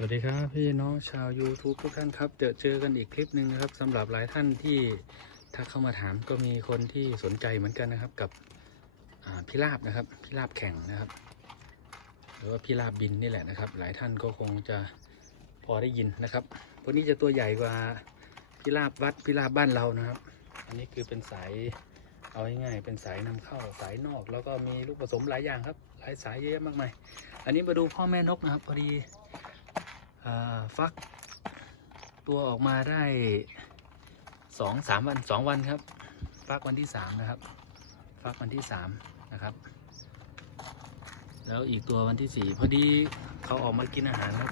สวัสดีครับพี่น้องชาว YouTube ทุกท่านครับเดี๋ยวเจอกันอีกคลิปหนึ่งนะครับสำหรับหลายท่านที่ทักเข้ามาถามก็มีคนที่สนใจเหมือนกันนะครับกับพี่ลาบนะครับพี่ลาบแข่งนะครับหรือว่าพี่ลาบบินนี่แหละนะครับ หลายท่านก็คงจะพอได้ยินนะครับวันนี้จะตัวใหญ่กว่าพี่ลาบวัดพี่ลาบบ้านเรานะครับ อันนี้คือเป็นสายเอาง่ายๆเป็นสายนำเข้าสายนอก แล้วก็มีลูกผสมหลายอย่างครับ หลายสายเยอะมากมายอันนี้มาดูพ่อแม่นกนะครับพอดี ฟัก ตัวออกมาได้สองสามวันสองวันครับ ฟักวันที่สามนะครับ ฟักวันที่สามนะครับ แล้วอีกตัววันที่สี่พอดีเขาออกมากินอาหารครับ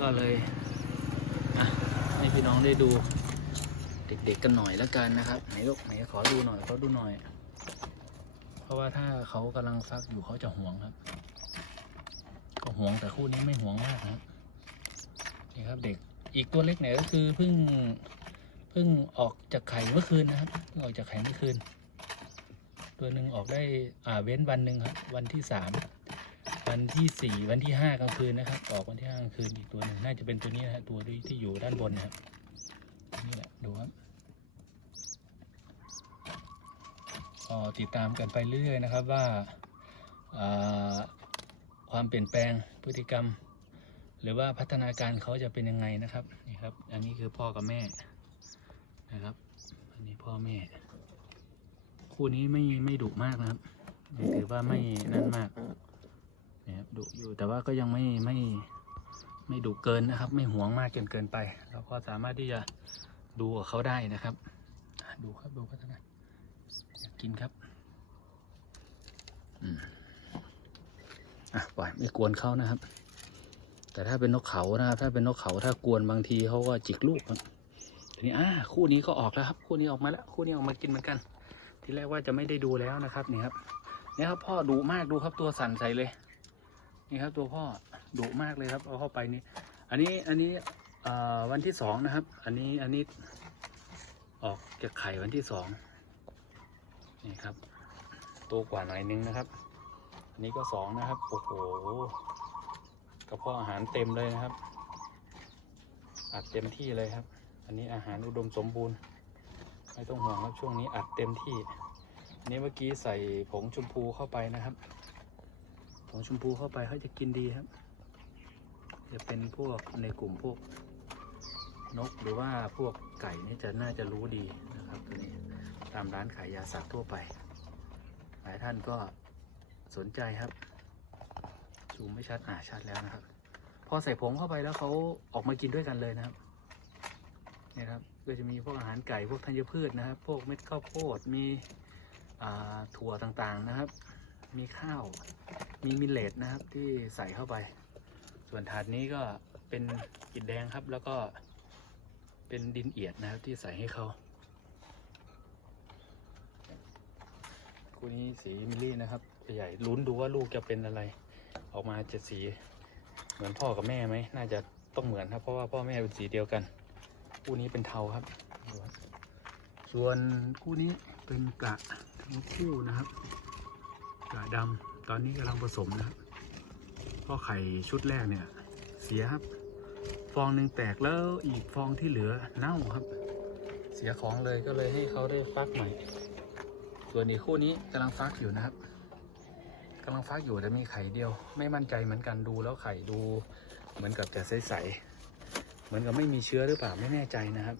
ก็เลยให้พี่น้องได้ดูเด็กๆกันหน่อยแล้วกันนะครับไหนลูกไหนขอดูหน่อยขอดูหน่อย เพราะว่าถ้าเขากำลังฟักอยู่เขาจะห่วงครับ ก็ห่วงแต่คู่นี้ไม่ห่วงมากนะครับ นี่ครับเด็กอีกตัวเล็กเนี่ยก็คือเพิ่งเพิ่งออกจากไข่เมื่อคืนนะครับเพิ่งออกจากไข่เมื่อคืน ตัวหนึ่งออกได้อ่าเว้นวันหนึ่งครับวันที่สามวันที่สี่วันที่ห้ากลางคืนนะครับ ออกวันที่ห้ากลางคืนอีกตัวหนึ่งน่าจะเป็นตัวนี้นะฮะตัวที่ที่อยู่ด้านบนนะครับนี่แหละดูครับก็ติดตามกันไปเรื่อยๆนะครับว่าอ่าความเปลี่ยนแปลงพฤติกรรม หรือว่าพัฒนาการเขาจะเป็นยังไงนะครับนี่ครับ อันนี้คือพ่อกับแม่นะครับ อันนี้พ่อแม่ คู่นี้ไม่ไม่ดุมากนะครับถือว่าไม่นั่นมากนะครับดุอยู่แต่ว่าก็ยังไม่ไม่ไม่ดุเกินนะครับ ไม่หวงมากจนเกินไปเราก็สามารถที่จะดูกับเขาได้นะครับ ดูครับดูพัฒนาอยากกินครับอืมอะปล่อยไม่กวนเขานะครับ แต่ถ้าเป็นนกเขานะครับ ถ้าเป็นนกเขาถ้ากวนบางทีเขาก็จิกลูกทีนี้อ่าคู่นี้ก็ออกแล้วครับ คู่นี้ออกมาแล้ว คู่นี้ออกมากินเหมือนกัน ทีแรกว่าจะไม่ได้ดูแล้วนะครับนี่ครับนี่ครับพ่อดุมากดูครับตัวสั่นใส่เลย นี่ครับ ตัวพ่อดุมากเลยครับ เอาเข้าไปนี่ อันนี้อันนี้วันที่สองนะครับ อันนี้อันนี้ออกจากไข่วันที่สองนี่ครับโตกว่าหน่อยนึงนะครับ อันนี้ก็สองนะครับโอ้โห กระเพาะอาหารเต็มเลยนะครับ อัดเต็มที่เลยครับ อันนี้อาหารอุดมสมบูรณ์ ไม่ต้องห่วงครับช่วงนี้อัดเต็มที่อันนี้เมื่อกี้ใส่ผงชมพูเข้าไปนะครับ ผงชมพูเข้าไปเขาจะกินดีครับ จะเป็นพวกในกลุ่มพวกนกหรือว่าพวกไก่นี่จะน่าจะรู้ดีนะครับตัวนี้ตามร้านขายยาสัตว์ทั่วไป หลายท่านก็สนใจครับ ซูมไม่ชัดอ่าชัดแล้วนะครับ พอใส่ผงเข้าไปแล้วเขาออกมากินด้วยกันเลยนะครับเนี่ยครับก็จะมีพวกอาหารไก่พวกธัญพืชนะครับ พวกเม็ดข้าวโพดมีถั่วต่างๆนะครับ มีข้าวมีมิลเลตนะครับที่ใส่เข้าไป ส่วนถาดนี้ก็เป็นอิฐแดงครับ แล้วก็เป็นดินเอียดนะครับที่ใส่ให้เขาคู่นี้สีมิลลี่นะครับใหญ่ลุ้นดูว่าลูกจะเป็นอะไร ออกมาจะสีเหมือนพ่อกับแม่ไหมน่าจะต้องเหมือนครับ เพราะว่าพ่อแม่เป็นสีเดียวกัน คู่นี้เป็นเทาครับ ส่วนคู่นี้เป็นกระทั้งคู่นะครับกระดำตอนนี้กำลังผสมนะครับพ่อไข่ชุดแรกเนี่ย เสียครับ ฟองหนึ่งแตกแล้วอีกฟองที่เหลือเน่าครับ เสียของเลยก็เลยให้เขาได้ฟักใหม่ ส่วนอีกคู่นี้กำลังฟักอยู่นะครับ กำลังฟักอยู่แต่มีไข่เดียว ไม่มั่นใจเหมือนกันดูแล้วไข่ดู เหมือนกับจะใสๆเหมือนกับไม่มีเชื้อหรือเปล่าไม่แน่ใจนะครับ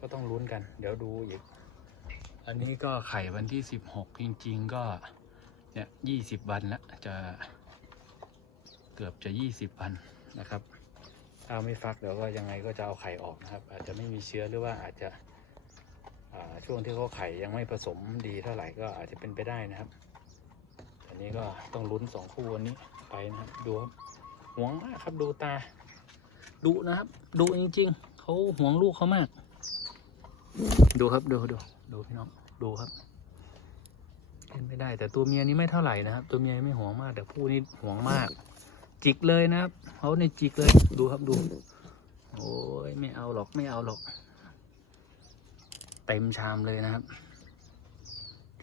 ก็ต้องลุ้นกัน เดี๋ยวดูอีก อันนี้ก็ไข่วันที่สิบหกจริง ๆ ก็เนี่ยยี่สิบวันแล้วจะเกือบจะยี่สิบวันนะครับ ถ้าไม่ฟักเดี๋ยวก็ยังไงก็จะเอาไข่ออกนะครับ อาจจะไม่มีเชื้อหรือว่าอาจจะช่วงที่เขาไข่ยังไม่ผสมดีเท่าไหร่ก็อาจจะเป็นไปได้นะครับ นนี้ก็ต้องลุ้นสองคู่วันนี้ไปนะครับดูครับหวงมากครับดูตาดุนะครับดุจริงๆเขาหวงลูกเขามาก ดูครับดูดูดูพี่น้องดูครับเล่นไม่ได้ แต่ตัวเมียนี้ไม่เท่าไหร่นะครับ ตัวเมียไม่หวงมากแต่ผู้นี้หวงมาก จิกเลยนะครับเขาในจิกเลยดูครับดู โอ้ยไม่เอาหรอกไม่เอาหรอก เต็มชามเลยนะครับ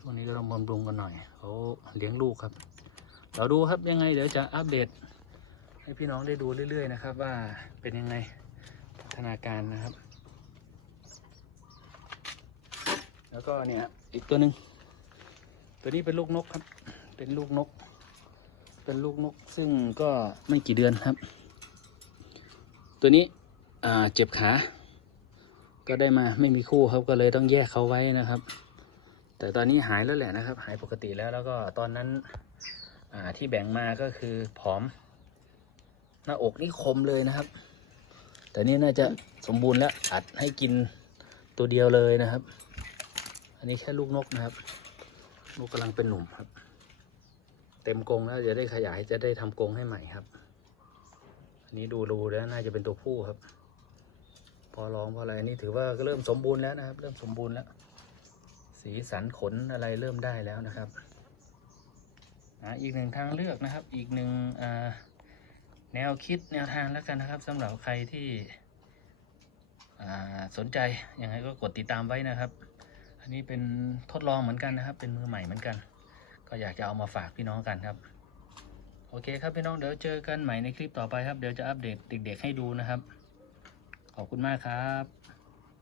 ช่วงนี้ก็ต้องบำรุงกันหน่อยเขาเลี้ยงลูกครับ เราดูครับยังไงเดี๋ยวจะอัปเดต ให้พี่น้องได้ดูเรื่อย ๆ นะครับ ว่าเป็นยังไงพัฒนาการนะครับ แล้วก็เนี่ยอีกตัวหนึ่งตัวนี้เป็นลูกนกครับ เป็นลูกนก เป็นลูกนกซึ่งก็ไม่กี่เดือนครับ ตัวนี้เจ็บขา ก็ได้มาไม่มีคู่ครับก็เลยต้องแยกเขาไว้นะครับ แต่ตอนนี้หายแล้วแหละนะครับ หายปกติแล้วแล้วก็ตอนนั้นที่แบ่งมาก็คือผอม หน้าอกนี่คมเลยนะครับ แต่นี่น่าจะสมบูรณ์แล้วอัดให้กินตัวเดียวเลยนะครับ อันนี้แค่ลูกนกนะครับ ลูกกำลังเป็นหนุ่มครับ เต็มกรงแล้วจะได้ขยายจะได้ทำกรงให้ใหม่ครับ อันนี้ดูรูแล้วน่าจะเป็นตัวผู้ครับ พอร้องพออะไรนนี้ถือว่าก็เริ่มสมบูรณ์แล้วนะครับ เริ่มสมบูรณ์แล้ว สีสันขนอะไรเริ่มได้แล้วนะครับอีกหนึ่งทางเลือกนะครับ อีกหนึ่งแนวคิดแนวทางแล้วกันนะครับสำหรับใครที่สนใจยังไงก็กดติดตามไว้นะครับ อันนี้เป็นทดลองเหมือนกันนะครับ เป็นมือใหม่เหมือนกัน ก็อยากจะเอามาฝากพี่น้องกันครับ โอเคครับพี่น้องเดี๋ยวเจอกันใหม่ในคลิปต่อไปครับ เดี๋ยวจะอัปเดตเด็กๆให้ดูนะครับ ขอบคุณมากครับ